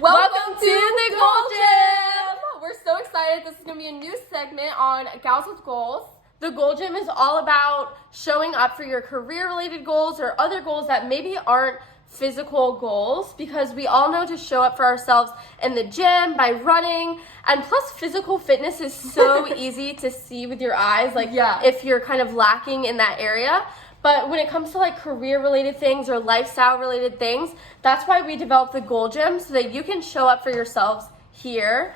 Welcome to the Goal Gym! We're so excited. This is going to be a new segment on Gals with Goals. The Goal Gym is all about showing up for your career-related goals or other goals that maybe aren't physical goals, because we all know to show up for ourselves in the gym by running, and plus physical fitness is so easy to see with your eyes, if you're kind of lacking in that area. But when it comes to like career-related things or lifestyle-related things, that's why we developed the Goal Gym, so that you can show up for yourselves here.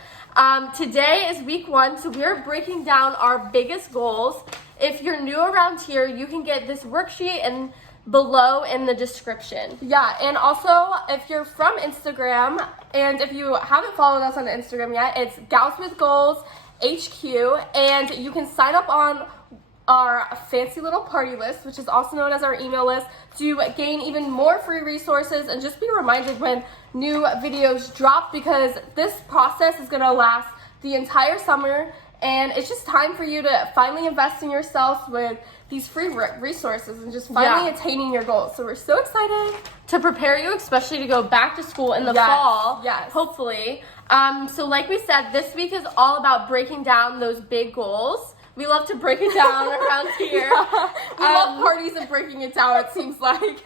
Today is week 1, so we're breaking down our biggest goals. If you're new around here, you can get this worksheet and below in the description. Yeah, and also if you're from Instagram, and if you haven't followed us on Instagram yet, it's Gals with Goals HQ, and you can sign up on our fancy little party list, which is also known as our email list, to gain even more free resources and just be reminded when new videos drop, because this process is going to last the entire summer, and it's just time for you to finally invest in yourself with these free resources and just finally attaining your goals. So we're so excited to prepare you, especially to go back to school in the fall, hopefully. So like we said, this week is all about breaking down those big goals. We love to break it down around here. We love parties and breaking it down, it seems like.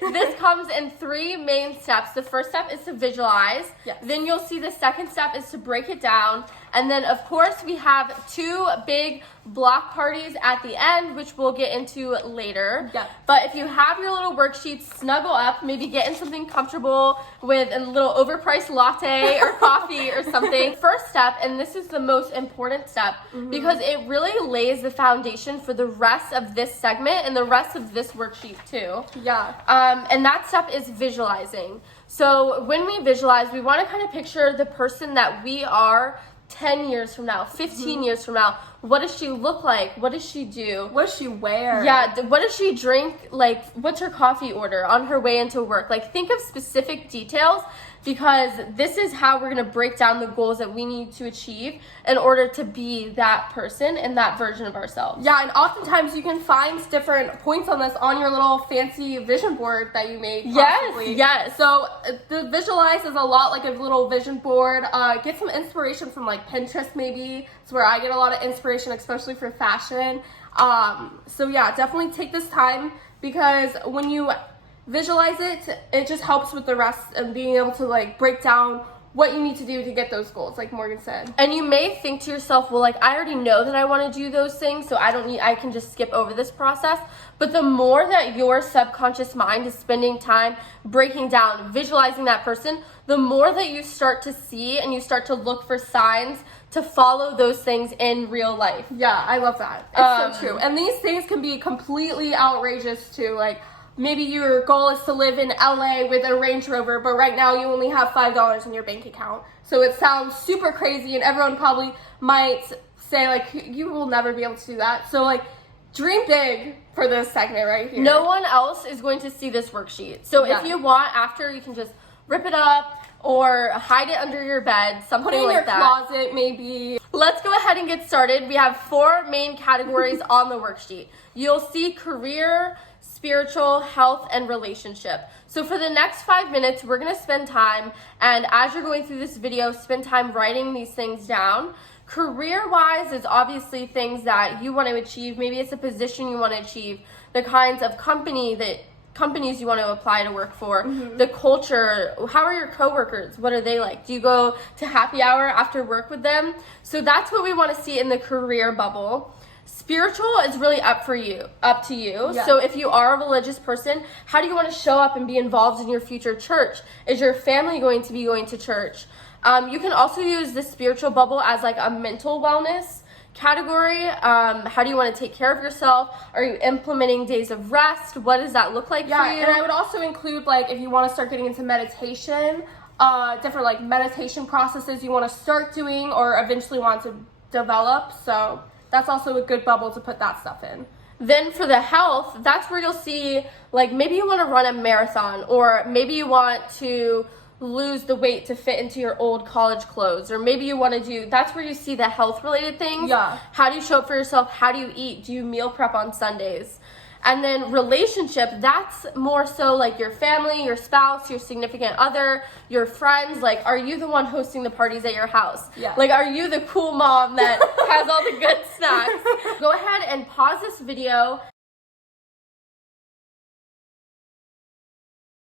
This comes in 3 main steps. The first step is to visualize. Yes. Then you'll see the second step is to break it down. And then, of course, we have 2 big block parties at the end, which we'll get into later. Yep. But if you have your little worksheets, snuggle up, maybe get in something comfortable with a little overpriced latte or coffee or something. First step, and this is the most important step, because it really lays the foundation for the rest of this segment and the rest of this worksheet too. Yeah. And that step is visualizing. So when we visualize, we want to kind of picture the person that we are 10 years from now, 15 years from now. What does she look like? What does she do? What does she wear? Yeah, what does she drink? Like, what's her coffee order on her way into work? Like, think of specific details, because this is how we're going to break down the goals that we need to achieve in order to be that person and that version of ourselves. Yeah, and oftentimes you can find different points on this on your little fancy vision board that you made. Possibly. Yes. So the visualize is a lot like a little vision board. Get some inspiration from like Pinterest maybe. It's where I get a lot of inspiration, especially for fashion. So yeah, definitely take this time, because when you visualize it, it just helps with the rest and being able to like break down what you need to do to get those goals, like Morgan said. And you may think to yourself, well, like, I already know that I want to do those things, so I can just skip over this process. But the more that your subconscious mind is spending time breaking down, visualizing that person, the more that you start to see and you start to look for signs to follow those things in real life. Yeah, I love that. It's so true. And these things can be completely outrageous too. Like, maybe your goal is to live in LA with a Range Rover, but right now you only have $5 in your bank account. So it sounds super crazy, and everyone probably might say, like, you will never be able to do that. So, like, dream big for this segment right here. No one else is going to see this worksheet. So if you want, after, you can just rip it up or hide it under your bed, something like that. Put it in your closet, maybe. Let's go ahead and get started. We have 4 main categories on the worksheet. You'll see career, spiritual, health, and relationship. So for the next 5 minutes, we're going to spend time, and as you're going through this video, spend time writing these things down. Career-wise is obviously things that you want to achieve. Maybe it's a position you want to achieve, the kinds of companies you want to apply to work for, the culture, how are your coworkers, what are they like? Do you go to happy hour after work with them? So that's what we want to see in the career bubble. Spiritual is really up to you. Yeah. So if you are a religious person, how do you want to show up and be involved in your future church? Is your family going to be going to church? You can also use the spiritual bubble as like a mental wellness category. How do you want to take care of yourself? Are you implementing days of rest? What does that look like for you? And I would also include, like, if you want to start getting into meditation, different like meditation processes you want to start doing or eventually want to develop. So that's also a good bubble to put that stuff in. Then for the health, that's where you'll see, like, maybe you want to run a marathon, or maybe you want to lose the weight to fit into your old college clothes, or maybe you want to do, that's where you see the health related things. Yeah. How do you show up for yourself? How do you eat? Do you meal prep on Sundays? And then relationship, that's more so like your family, your spouse, your significant other, your friends. Like, are you the one hosting the parties at your house? Yeah. Like, are you the cool mom that has all the good snacks? Go ahead and pause this video.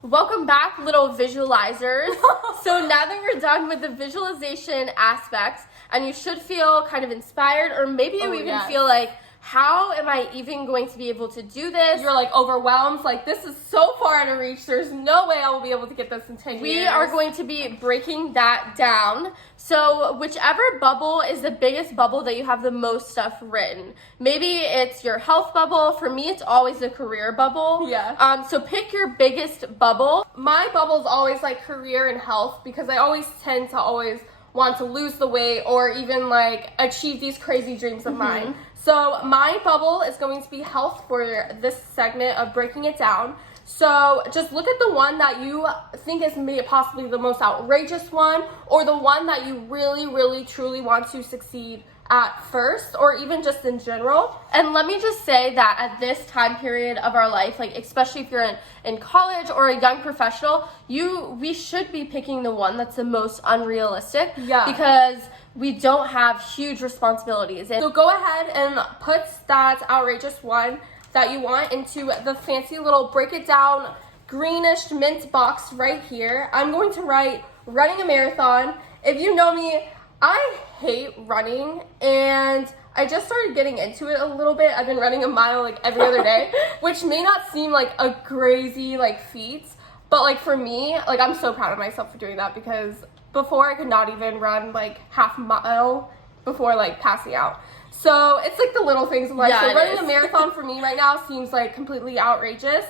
Welcome back, little visualizers. So now that we're done with the visualization aspects, and you should feel kind of inspired, or maybe you even feel like, how am I even going to be able to do this? You're like overwhelmed, like this is so far out of reach. There's no way I will be able to get this in 10 years. We are going to be breaking that down. So whichever bubble is the biggest bubble that you have the most stuff written. Maybe it's your health bubble. For me, it's always the career bubble. Yeah. So pick your biggest bubble. My bubble is always like career and health, because I always tend to always want to lose the weight or even like achieve these crazy dreams of mine. So my bubble is going to be health for this segment of breaking it down. So just look at the one that you think is possibly the most outrageous one, or the one that you really, really, truly want to succeed at first, or even just in general. And let me just say that at this time period of our life, like especially if you're in college or a young professional, we should be picking the one that's the most unrealistic. Yeah. Because we don't have huge responsibilities. So go ahead and put that outrageous one that you want into the fancy little break it down greenish mint box right here. I'm going to write running a marathon. If you know me, I hate running, and I just started getting into it a little bit. I've been running a mile like every other day, which may not seem like a crazy like feat, but like for me, like I'm so proud of myself for doing that, because before I could not even run like half a mile before like passing out. So it's like the little things in life. Yeah, so running a marathon for me right now seems like completely outrageous.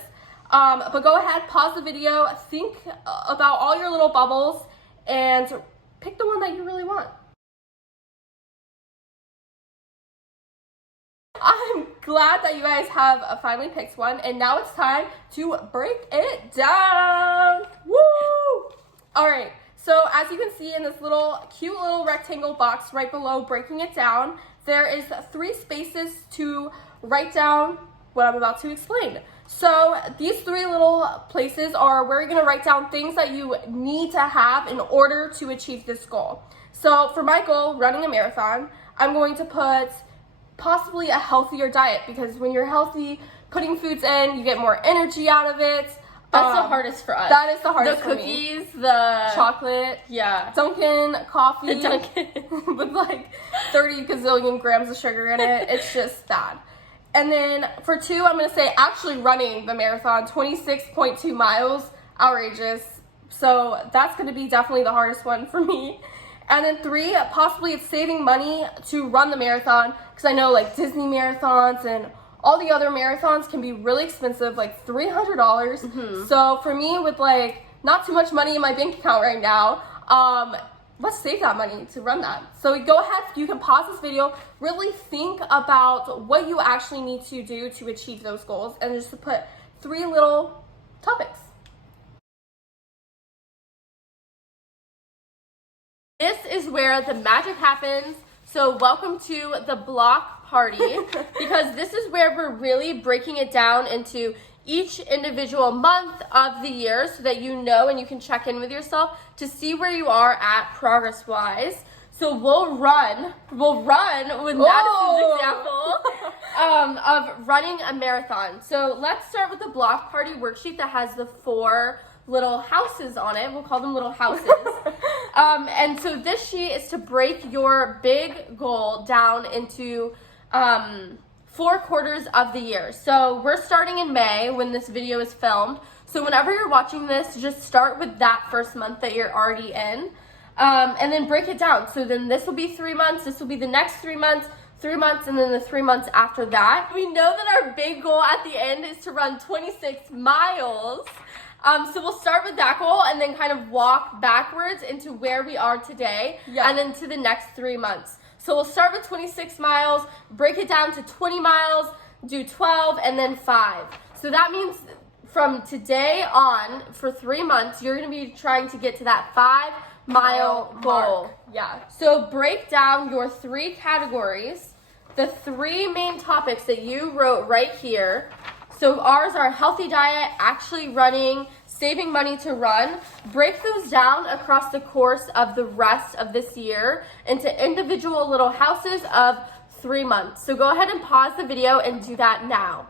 But go ahead, pause the video, think about all your little bubbles, and pick the one that you really want. I'm glad that you guys have finally picked one, and now it's time to break it down. Woo! All right, so as you can see in this cute little rectangle box right below breaking it down, there is 3 spaces to write down what I'm about to explain. So these 3 little places are where you're gonna write down things that you need to have in order to achieve this goal. So for my goal, running a marathon, I'm going to put possibly a healthier diet, because when you're healthy, putting foods in, you get more energy out of it. That's the hardest for us. That is the hardest for me. The cookies, the chocolate, Dunkin' coffee, with like 30 gazillion grams of sugar in it. It's just bad. And then for 2, I'm gonna say actually running the marathon, 26.2 miles, outrageous. So that's gonna be definitely the hardest one for me. And then 3, possibly it's saving money to run the marathon, because I know like Disney marathons and all the other marathons can be really expensive, like $300. So for me, with like not too much money in my bank account right now, let's save that money to run that. So go ahead, you can pause this video, really think about what you actually need to do to achieve those goals, and just to put 3 little topics. This is where the magic happens. So welcome to the block party, because this is where we're really breaking it down into each individual month of the year, so that you know and you can check in with yourself to see where you are at progress-wise. So we'll run with Madison's example of running a marathon. So let's start with the block party worksheet that has the 4 little houses on it. We'll call them little houses. And so this sheet is to break your big goal down into 4 quarters of the year. So we're starting in May when this video is filmed. So whenever you're watching this, just start with that first month that you're already in, and then break it down. So then this will be 3 months, this will be the next 3 months, 3 months, and then the 3 months after that. We know that our big goal at the end is to run 26 miles. So we'll start with that goal and then kind of walk backwards into where we are today, and then to the next 3 months. So we'll start with 26 miles, break it down to 20 miles, do 12, and then 5. So that means from today on, for 3 months, you're gonna be trying to get to that 5-mile goal. Yeah. So break down your 3 categories, the 3 main topics that you wrote right here. So ours are healthy diet, actually running, saving money to run. Break those down across the course of the rest of this year into individual little houses of 3 months. So go ahead and pause the video and do that now.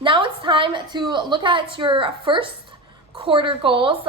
Now it's time to look at your first quarter goals,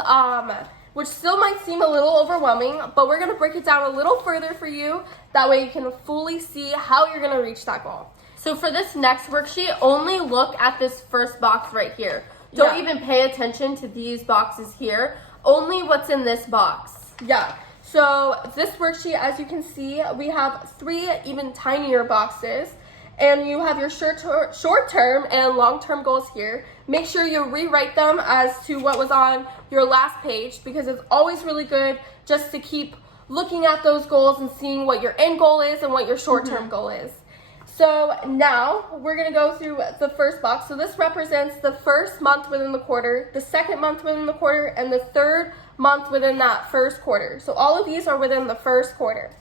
which still might seem a little overwhelming, but we're going to break it down a little further for you. That way you can fully see how you're going to reach that goal. So for this next worksheet, only look at this first box right here. Don't even pay attention to these boxes here. Only what's in this box. Yeah. So this worksheet, as you can see, we have 3 even tinier boxes. And you have your short-term and long-term goals here. Make sure you rewrite them as to what was on your last page, because it's always really good just to keep looking at those goals and seeing what your end goal is and what your short-term goal is. So now we're going to go through the first box. So this represents the first month within the quarter, the second month within the quarter, and the third month within that first quarter. So all of these are within the first quarter.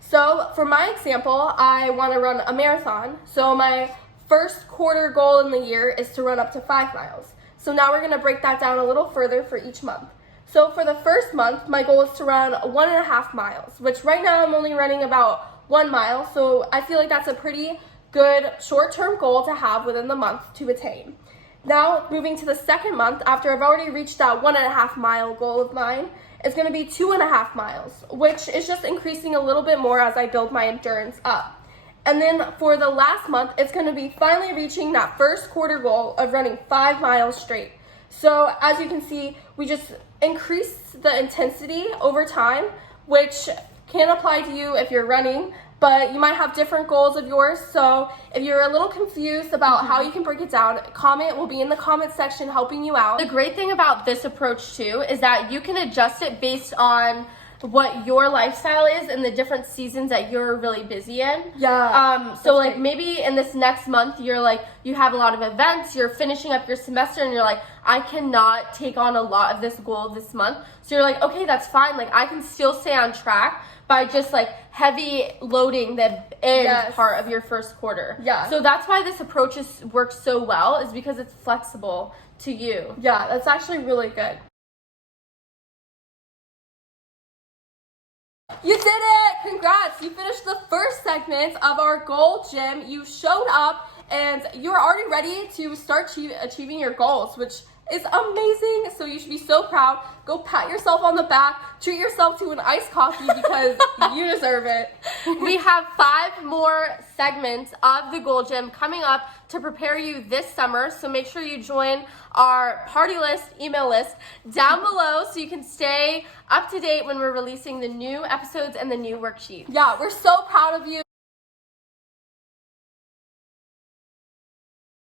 So for my example, I want to run a marathon. So my first quarter goal in the year is to run up to 5 miles. So now we're going to break that down a little further for each month. So for the first month, my goal is to run 1.5 miles, which right now I'm only running about 1 mile. So I feel like that's a pretty good short-term goal to have within the month to attain. Now moving to the second month, after I've already reached that 1.5 mile goal of mine, it's going to be 2.5 miles, which is just increasing a little bit more as I build my endurance up. And then for the last month, it's going to be finally reaching that first quarter goal of running 5 miles straight. So as you can see, we just increase the intensity over time, which can apply to you if you're running, but you might have different goals of yours. So if you're a little confused about how you can break it down, comment will be in the comment section helping you out. The great thing about this approach too is that you can adjust it based on what your lifestyle is and the different seasons that you're really busy in. Yeah. So like maybe in this next month you're like, you have a lot of events, you're finishing up your semester and you're like, I cannot take on a lot of this goal this month. So you're like, okay, that's fine. Like I can still stay on track by just like heavy loading the end part of your first quarter. Yeah. So that's why this approach works so well, is because it's flexible to you. Yeah, that's actually really good. You did it! Congrats! You finished the first segment of our goal gym. You showed up and you're already ready to start achieving your goals, which is amazing. So you should be so proud. Go pat yourself on the back. Treat yourself to an iced coffee because you deserve it. We have 5 more segments of the Goal Gym coming up to prepare you this summer. So make sure you join our party list, email list down below so you can stay up to date when we're releasing the new episodes and the new worksheet. Yeah, we're so proud of you.